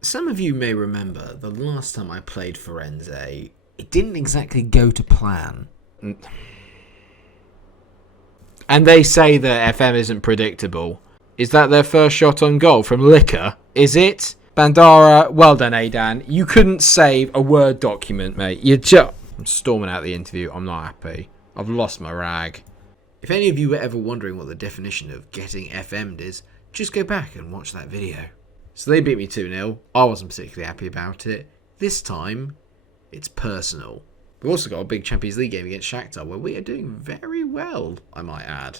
Some of you may remember the last time I played Firenze, it didn't exactly go to plan. And they say that FM isn't predictable. Is that their first shot on goal from Licker? Is it? Bandara, well done, Aidan. You couldn't save a Word document, mate. I'm storming out the interview. I'm not happy. I've lost my rag. If any of you were ever wondering what the definition of getting FM'd is, just go back and watch that video. So they beat me 2-0. I wasn't particularly happy about it. This time, it's personal. We've also got a big Champions League game against Shaktar where we are doing very well, I might add.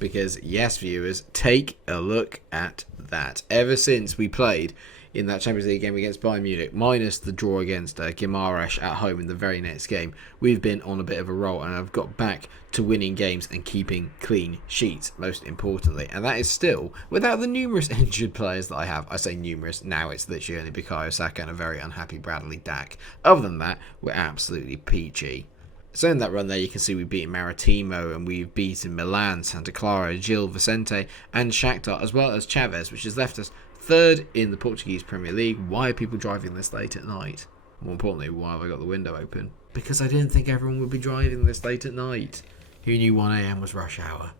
Because, yes, viewers, take a look at that. Ever since we played in that Champions League game against Bayern Munich, minus the draw against Gimaresh at home in the very next game, we've been on a bit of a roll, and I've got back to winning games and keeping clean sheets, most importantly. And that is still without the numerous injured players that I have. I say numerous, now it's literally only Mikero, Saka and a very unhappy Bradley Dack. Other than that, we're absolutely peachy. So in that run there, you can see we've beaten Maritimo and we've beaten Milan, Santa Clara, Gil Vicente and Shaktar, as well as Chavez, which has left us third in the Portuguese Premier League. Why are people driving this late at night? More importantly, why have I got the window open? Because I didn't think everyone would be driving this late at night. Who knew 1am was rush hour?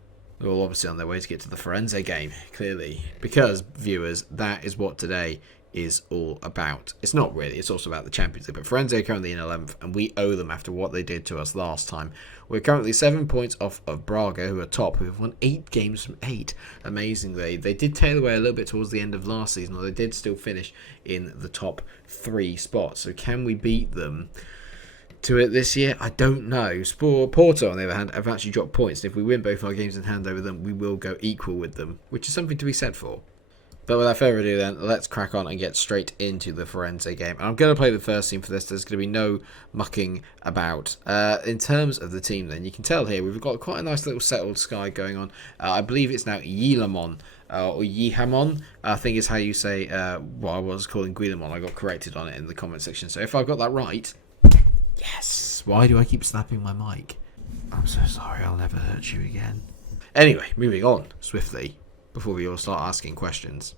They're all obviously on their way to get to the Firenze game, clearly. Because, viewers, that is what today is all about. It's not really, it's also about the Champions League, but Firenze are currently in 11th and we owe them after what they did to us last time. We're currently 7 points off of Braga, who are top, who have won 8 games from 8. Amazingly, they did tail away a little bit towards the end of last season, or they did still finish in the top 3 spots. So can we beat them to it this year? I don't know. Porto, on the other hand, have actually dropped points, and if we win both our games in hand over them, we will go equal with them, which is something to be said for. But without further ado then, let's crack on and get straight into the Firenze game. And I'm going to play the first team for this. There's going to be no mucking about. In terms of the team then, you can tell here we've got quite a nice little settled sky going on. I believe it's now Yilamon, or Yihamon, I think is how you say what I was calling Guillamon. I got corrected on it in the comment section. So if I got that right, yes. Why do I keep slapping my mic? I'm so sorry, I'll never hurt you again. Anyway, moving on swiftly, before we all start asking questions.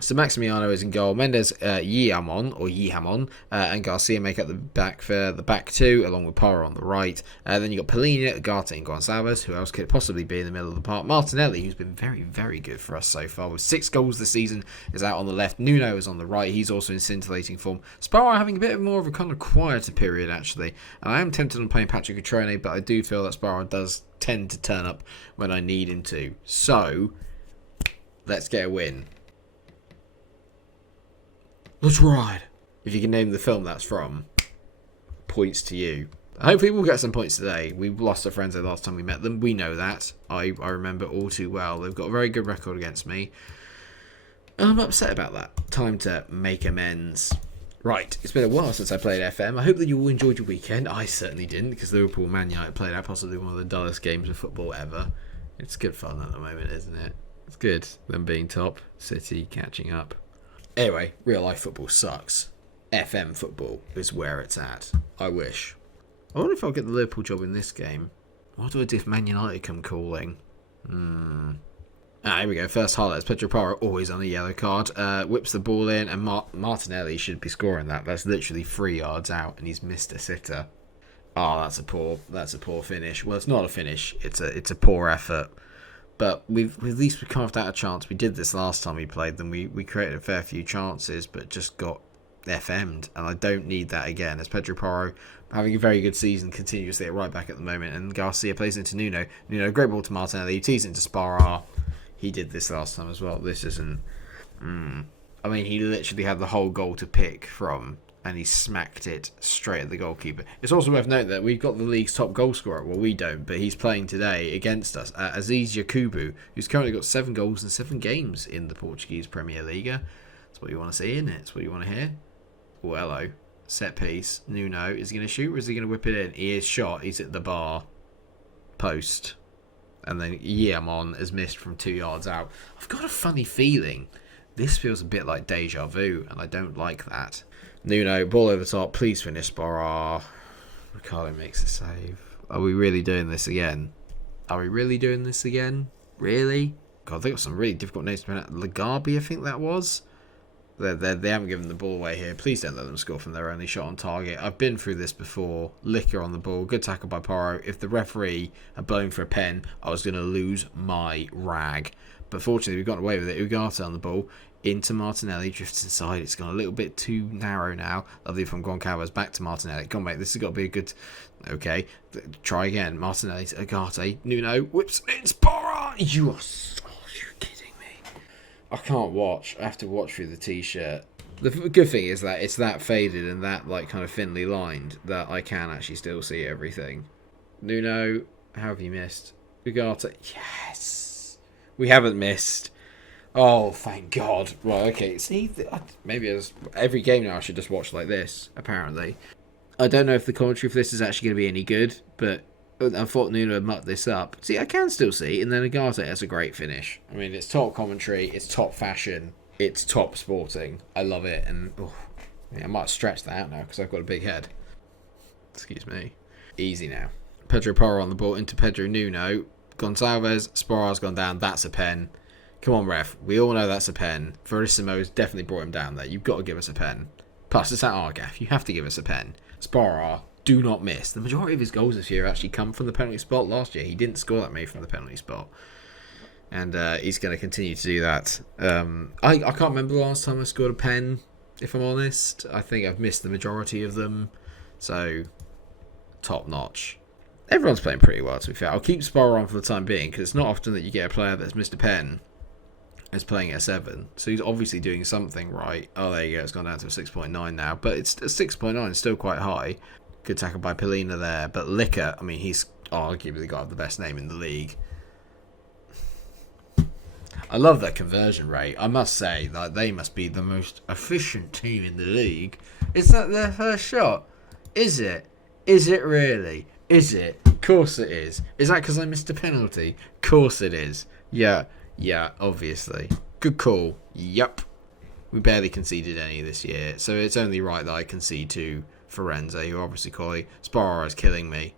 So Maximiano is in goal. Mendes, Yihamon, and Garcia make up the back for the back two, along with Parra on the right. Then you got Polina, Ugarte, and Gonçalves. Who else could possibly be in the middle of the park? Martinelli, who's been very, very good for us so far, with 6 goals this season, is out on the left. Nuno is on the right. He's also in scintillating form. Sparrow having a bit more of a kind of quieter period, actually. And I am tempted on playing Patrick Cutrone, but I do feel that Sparrow does tend to turn up when I need him to. So let's get a win. Let's ride. If you can name the film that's from, points to you. Hopefully we'll get some points today. We lost to Firenze last time we met them. We know that. I remember all too well. They've got a very good record against me. And I'm upset about that. Time to make amends. Right, it's been a while since I played FM. I hope that you all enjoyed your weekend. I certainly didn't, because Liverpool Man United played out possibly one of the dullest games of football ever. It's good fun at the moment, isn't it? It's good, them being top, City catching up. Anyway, real life football sucks. FM football is where it's at. I wish. I wonder if I'll get the Liverpool job in this game. What do I do if Man United come calling? Here we go. First highlights. Pedro Parra always on a yellow card. Whips the ball in, and Martinelli should be scoring that. That's literally 3 yards out, and he's missed a sitter. Oh, that's a poor finish. Well, it's not a finish. It's a poor effort. But at least we carved out a chance. We did this last time we played them. We created a fair few chances, but just got FM'd. And I don't need that again. As Pedro Porro having a very good season continuously at right back at the moment. And Garcia plays into Nuno. Nuno, great ball to Martinelli. He tees into Sparra. He did this last time as well. This isn't... I mean, he literally had the whole goal to pick from, and he smacked it straight at the goalkeeper. It's also worth noting that we've got the league's top goal scorer. Well, we don't, but he's playing today against us. Aziz Yakubu, who's currently got 7 goals in 7 games in the Portuguese Premier League. That's what you want to see, isn't it? That's what you want to hear. Oh, hello. Set piece. Nuno, is he going to shoot or is he going to whip it in? He is shot. He's at the bar post. And then Yeamon has missed from 2 yards out. I've got a funny feeling This feels a bit like deja vu, and I don't like that. Nuno, ball over the top. Please finish, Sporra. Ricardo makes a save. Are we really doing this again? Really? God, they got some really difficult names to pronounce. Lagabi, I think that was. They haven't given the ball away here. Please don't let them score from their only shot on target. I've been through this before. Licker on the ball. Good tackle by Porro. If the referee had blown for a pen, I was going to lose my rag. But fortunately, we've gotten away with it. Ugarte on the ball. Into Martinelli. Drifts inside. It's gone a little bit too narrow now. Lovely from Goncalves. Back to Martinelli. Come on, mate. This has got to be a good... Okay. Try again. Martinelli to Ugarte. Nuno whips it. It's Porro. You are so... You're kidding me. I can't watch. I have to watch through the t-shirt. The good thing is that it's that faded and that like kind of thinly lined that I can actually still see everything. Nuno, how have you missed? Ugarte, yes, we haven't missed. Oh, thank God. Right, okay. See, maybe every game now I should just watch like this. Apparently, I don't know if the commentary for this is actually going to be any good, but I thought Nuno had mucked this up. See, I can still see, and then Ugarte has a great finish. I mean, it's top commentary, it's top fashion, it's top sporting. I love it, and I might stretch that out now because I've got a big head. Excuse me. Easy now. Pedro Porro on the ball into Pedro Nuno. Gonçalves, Sporra's gone down. That's a pen. Come on, ref. We all know that's a pen. Verissimo's definitely brought him down there. You've got to give us a pen. Plus, it's at Argaff. You have to give us a pen. Sporra, do not miss. The majority of his goals this year actually come from the penalty spot. Last year, he didn't score that many from the penalty spot. And he's going to continue to do that. I can't remember the last time I scored a pen, if I'm honest. I think I've missed the majority of them. So, top notch. Everyone's playing pretty well, to be fair. I'll keep Sporra on for the time being, because it's not often that you get a player that's missed a pen as playing at 7. So he's obviously doing something right. Oh, there you go. It's gone down to a 6.9 now. But it's a 6.9 is still quite high. Good tackle by Polina there. But Licker, I mean, he's arguably got the best name in the league. I love their conversion rate. I must say that they must be the most efficient team in the league. Is that their first shot? Is it? Is it really? Is it? Of course it is. Is that because I missed a penalty? Of course it is. Yeah, obviously. Good call. Yup. We barely conceded any this year, so it's only right that I concede to Firenze, who obviously quality. Sporra is killing me.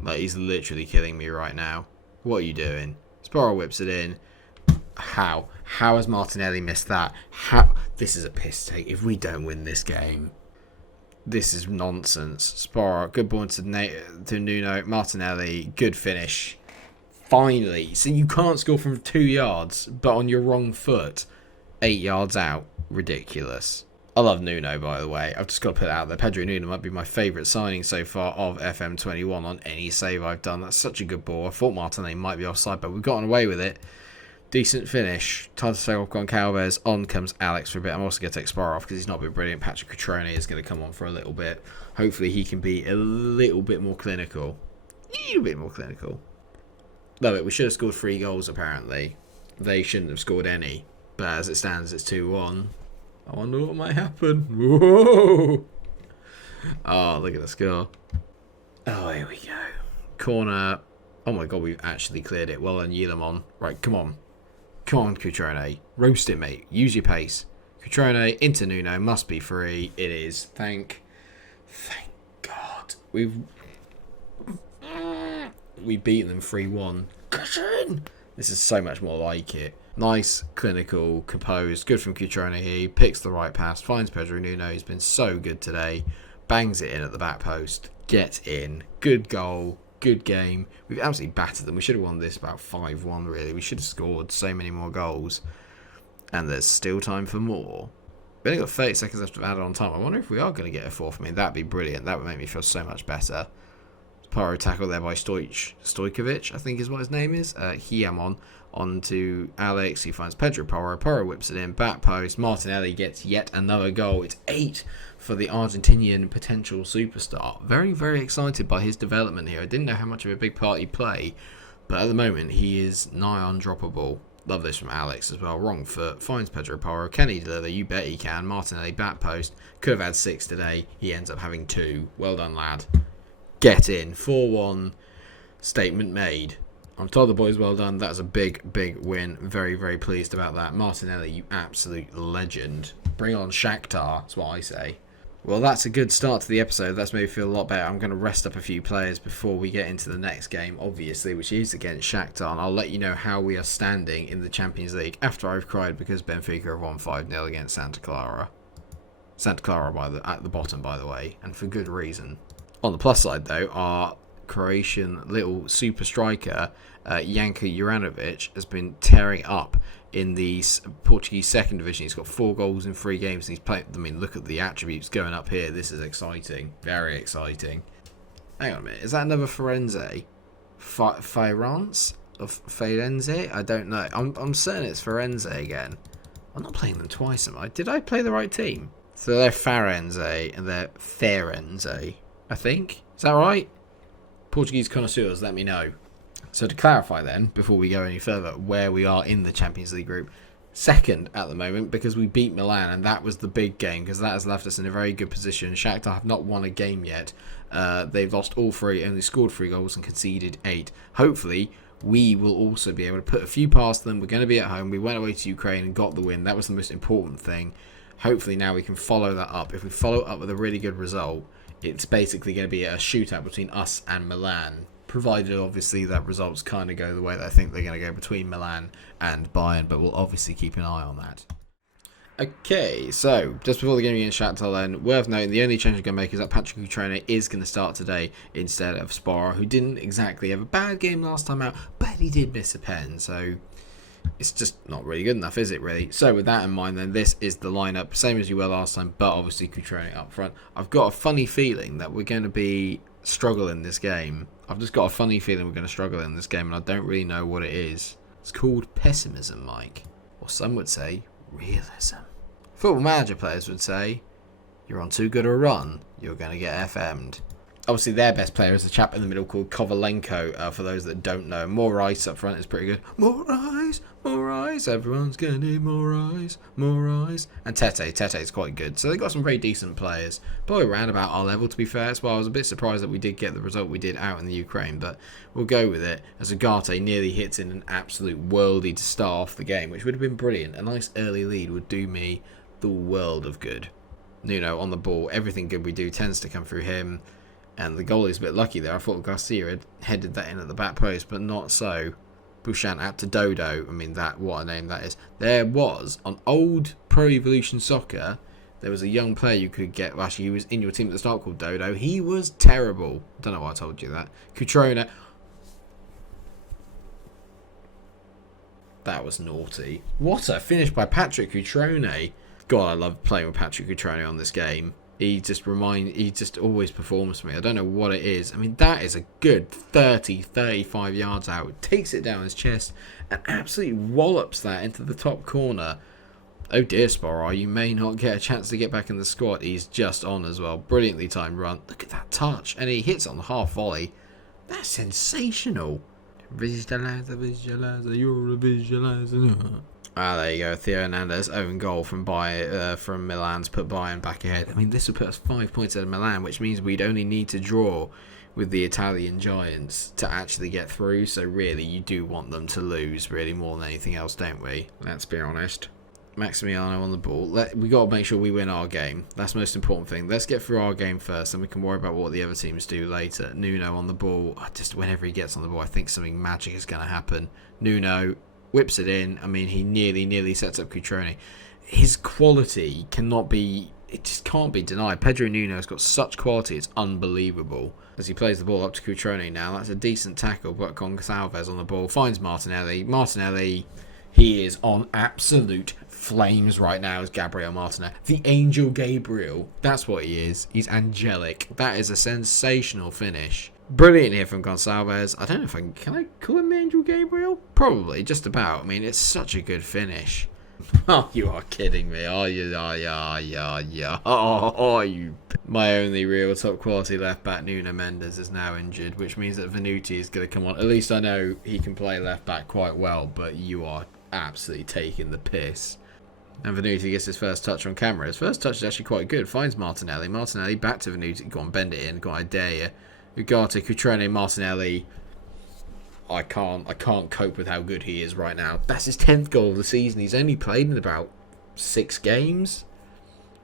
Like, he's literally killing me right now. What are you doing? Sporra whips it in. How? How has Martinelli missed that? How? This is a piss take. If we don't win this game, this is nonsense. Sporra, good ball to Nuno. Martinelli, good finish. Finally. So you can't score from 2 yards, but on your wrong foot. 8 yards out. Ridiculous. I love Nuno, by the way. I've just got to put it out there. Pedro Nuno might be my favourite signing so far of FM21 on any save I've done. That's such a good ball. I thought Martinelli might be offside, but we've gotten away with it. Decent finish. Time to take off Goncalves. On comes Alex for a bit. I'm also going to take Sporra off because he's not been brilliant. Patrick Cutrone is going to come on for a little bit. Hopefully he can be a little bit more clinical. Love it. We should have scored 3 goals, apparently. They shouldn't have scored any. But as it stands, it's 2-1. I wonder what might happen. Whoa! Oh, look at the score. Oh, here we go. Corner. Oh my God, we've actually cleared it. Well done, Yilamon. Right, come on. Come on, Cutrone. Roast it, mate. Use your pace. Cutrone into Nuno. Must be free. It is. Thank God. We've beaten them 3-1. This is so much more like it. Nice, clinical, composed. Good from Cutrone here. He picks the right pass. Finds Pedro Nuno. He's been so good today. Bangs it in at the back post. Get in. Good goal. Good game. We've absolutely battered them. We should have won this about 5-1, really. We should have scored so many more goals. And there's still time for more. We've only got 30 seconds left of added on time. I wonder if we are going to get a fourth. I mean, that'd be brilliant. That would make me feel so much better. Pyro tackle there by Stojkovic, I think is what his name is. Hiamon on to Alex. He finds Pedro Porro. Porro whips it in. Back post. Martinelli gets yet another goal. It's 8 for the Argentinian potential superstar. Very, very excited by his development here. I didn't know how much of a big part he'd play, but at the moment he is nigh undroppable. Love this from Alex as well. Wrong foot. Finds Pedro Porro. Can he deliver? You bet he can. Martinelli back post. Could have had 6 today. He ends up having 2. Well done, lad. Get in. 4-1. Statement made. I'm told the boys well done. That's a big, big win. Very, very pleased about that. Martinelli, you absolute legend. Bring on Shaktar, that's what I say. Well, that's a good start to the episode. That's made me feel a lot better. I'm going to rest up a few players before we get into the next game, obviously, which is against Shaktar. And I'll let you know how we are standing in the Champions League after I've cried because Benfica have won 5-0 against Santa Clara. Santa Clara at the bottom, by the way, and for good reason. On the plus side, though, our Croatian little super striker, Janko Juranovic, has been tearing up in the Portuguese second division. He's got 4 goals in 3 games. And he's played. I mean, look at the attributes going up here. This is exciting. Very exciting. Hang on a minute. Is that another Firenze? Firenze? I don't know. I'm certain it's Firenze again. I'm not playing them twice, am I? Did I play the right team? So they're Firenze and they're Firenze, I think. Is that right? Portuguese connoisseurs, let me know. So to clarify then, before we go any further, where we are in the Champions League group. Second at the moment because we beat Milan, and that was the big game because that has left us in a very good position. Shakhtar have not won a game yet. They've lost all 3, only scored 3 goals and conceded 8. Hopefully, we will also be able to put a few past them. We're going to be at home. We went away to Ukraine and got the win. That was the most important thing. Hopefully now we can follow that up. If we follow it up with a really good result, it's basically going to be a shootout between us and Milan, provided obviously that results kind of go the way that I think they're going to go between Milan and Bayern, but we'll obviously keep an eye on that. Okay, so just before the game against Shaktar then, worth noting the only change I'm going to make is that Patrick Cutrone is going to start today instead of Spora, who didn't exactly have a bad game last time out, but he did miss a pen, so it's just not really good enough, is it really? So with that in mind then, this is the lineup, same as you were last time, but obviously Cutrone up front. I've got a funny feeling that we're going to be struggling this game. I've just got a funny feeling we're going to struggle in this game, and I don't really know what it is. It's called pessimism, Mike. Or some would say realism. Football Manager players would say, you're on too good a run, you're going to get FM'd. Obviously, their best player is a chap in the middle called Kovalenko, for those that don't know. More eyes up front is pretty good. More eyes, everyone's going to need more eyes. And Tete is quite good. So they've got some very decent players. Probably around about our level, to be fair. That's why I was a bit surprised that we did get the result we did out in the Ukraine. But we'll go with it, as Ugarte nearly hits in an absolute worldie to start off the game, which would have been brilliant. A nice early lead would do me the world of good. Nuno on the ball. Everything good we do tends to come through him. And the goalie's a bit lucky there. I thought Garcia had headed that in at the back post, but not so. Bouchan out to Dodo. I mean, what a name that is. There was, on old Pro Evolution Soccer, there was a young player you could get. Well, actually, he was in your team at the start called Dodo. He was terrible. Don't know why I told you that. Cutrone. That was naughty. What a finish by Patrick Cutrone. God, I love playing with Patrick Cutrone on this game. He just always performs for me. I don't know what it is. I mean, that is a good 35 yards out. Takes it down his chest and absolutely wallops that into the top corner. Oh dear, Spora, you may not get a chance to get back in the squad. He's just on as well. Brilliantly timed run. Look at that touch. And he hits on the half volley. That's sensational. Visualizer, you're a visualizer. There you go. Theo Hernandez, own goal from Milan to put Bayern back ahead. I mean, this would put us 5 points ahead of Milan, which means we'd only need to draw with the Italian giants to actually get through. So really, you do want them to lose, really, more than anything else, don't we? Let's be honest. Maximiano on the ball. We got to make sure we win our game. That's the most important thing. Let's get through our game first, and we can worry about what the other teams do later. Nuno on the ball. Just whenever he gets on the ball, I think something magic is going to happen. Nuno whips it in. I mean, he nearly sets up Cutrone. His quality it just can't be denied. Pedro Nuno's got such quality, it's unbelievable. As he plays the ball up to Cutrone now, that's a decent tackle, but Gonçalves on the ball, finds Martinelli. Martinelli, he is on absolute flames right now as Gabriel Martinelli. The Angel Gabriel, that's what he is. He's angelic. That is a sensational finish. Brilliant here from Gonçalves. I don't know if can I call him Angel Gabriel? Probably, just about. I mean, it's such a good finish. Oh, you are kidding me. Oh, you. My only real top quality left back, Nuno Mendes, is now injured, which means that Venuti is going to come on. At least I know he can play left back quite well, but you are absolutely taking the piss. And Venuti gets his first touch on camera. His first touch is actually quite good. Finds Martinelli. Martinelli back to Venuti. Go on, bend it in. Go on, I dare you. Ugarte, Cutrone, Martinelli. I can't cope with how good he is right now. That's his 10th goal of the season. He's only played in about 6 games.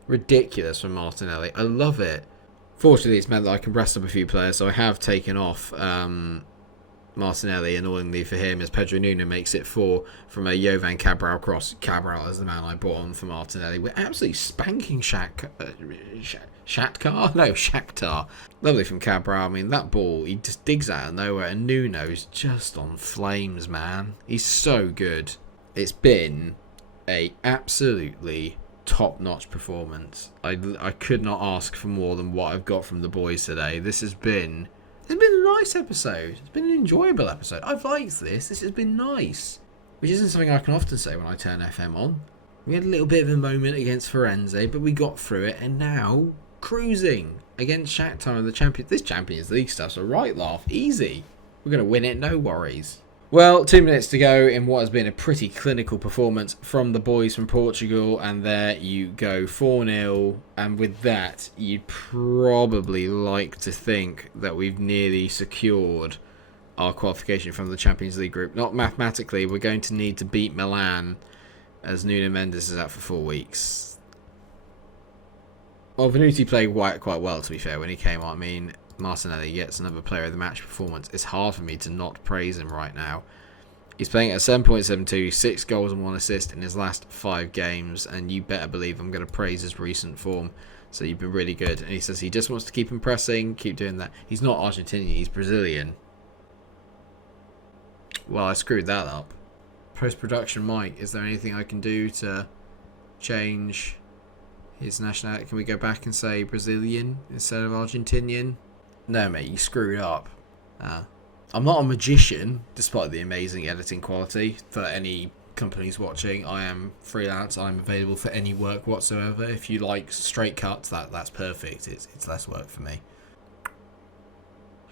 Ridiculous from Martinelli. I love it. Fortunately, it's meant that I can rest up a few players, so I have taken off Martinelli, annoyingly for him, as Pedro Nuno makes it 4 from a Jovan Cabral cross. Cabral is the man I brought on for Martinelli. We're absolutely spanking Shaktar. Lovely from Cabral. I mean, that ball, he just digs out of nowhere, and Nuno's just on flames, man. He's so good. It's been a absolutely top-notch performance. I could not ask for more than what I've got from the boys today. It's been a nice episode. It's been an enjoyable episode. I've liked this. This has been nice. Which isn't something I can often say when I turn FM on. We had a little bit of a moment against Firenze, but we got through it, and now cruising against Shaktar in the This Champions League stuff's a right laugh. Easy. We're going to win it, no worries. Well, 2 minutes to go in what has been a pretty clinical performance from the boys from Portugal, and there you go, 4-0, and with that, you'd probably like to think that we've nearly secured our qualification from the Champions League group. Not mathematically, we're going to need to beat Milan, as Nuno Mendes is out for 4 weeks. Well, Venuti played quite well, to be fair, when he came on. I mean, Martinelli gets another player of the match performance. It's hard for me to not praise him right now. He's playing at 7.72, 6 goals and 1 assist in his last 5 games, and you better believe I'm going to praise his recent form. So you've been really good. And he says he just wants to keep impressing, keep doing that. He's not Argentinian, he's Brazilian. Well, I screwed that up. Post-production Mike, is there anything I can do to change his nationality? Can we go back and say Brazilian instead of Argentinian? No, mate, you screwed up. I'm not a magician, despite the amazing editing quality. For any companies watching, I am freelance. I'm available for any work whatsoever. If you like straight cuts, that's perfect. It's less work for me.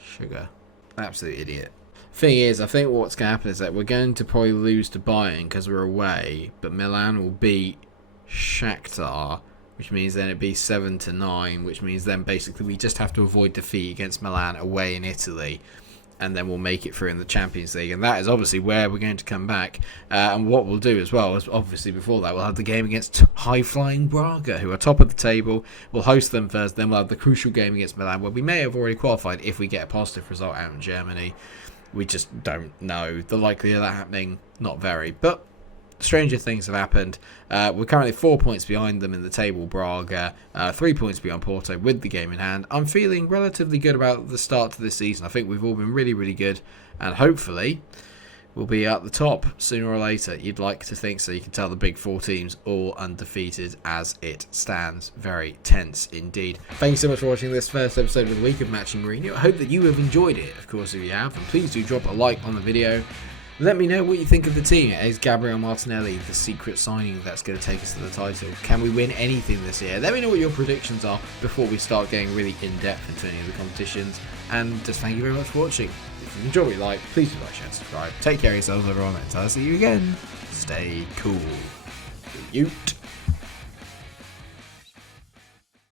Sugar. Absolute idiot. Thing is, I think what's going to happen is that we're going to probably lose to Bayern because we're away, but Milan will beat Shaktar, which means then it'd be 7-9, which means then basically we just have to avoid defeat against Milan away in Italy, and then we'll make it through in the Champions League, and that is obviously where we're going to come back. And what we'll do as well is, obviously before that, we'll have the game against high-flying Braga, who are top of the table. We'll host them first, then we'll have the crucial game against Milan, where we may have already qualified if we get a positive result out in Germany. We just don't know. The likelihood of that happening, not very, but stranger things have happened. We're currently 4 points behind them in the table, Braga, 3 points beyond Porto with the game in hand. I'm feeling relatively good about the start to this season. I think we've all been really, really good, and hopefully we'll be at the top sooner or later. You'd like to think so. You can tell the big 4 teams all undefeated as it stands. Very tense indeed. Thank you so much for watching this first episode of the week of Matching Mourinho. I hope that you have enjoyed it. Of course, if you have, and please do drop a like on the video. Let me know what you think of the team. Is Gabriel Martinelli the secret signing that's going to take us to the title? Can we win anything this year? Let me know what your predictions are before we start getting really in-depth into any of the competitions. And just thank you very much for watching. If you enjoy what you like, please do like, share, and subscribe. Take care of yourselves, everyone, and until I see you again, stay cool. Ute.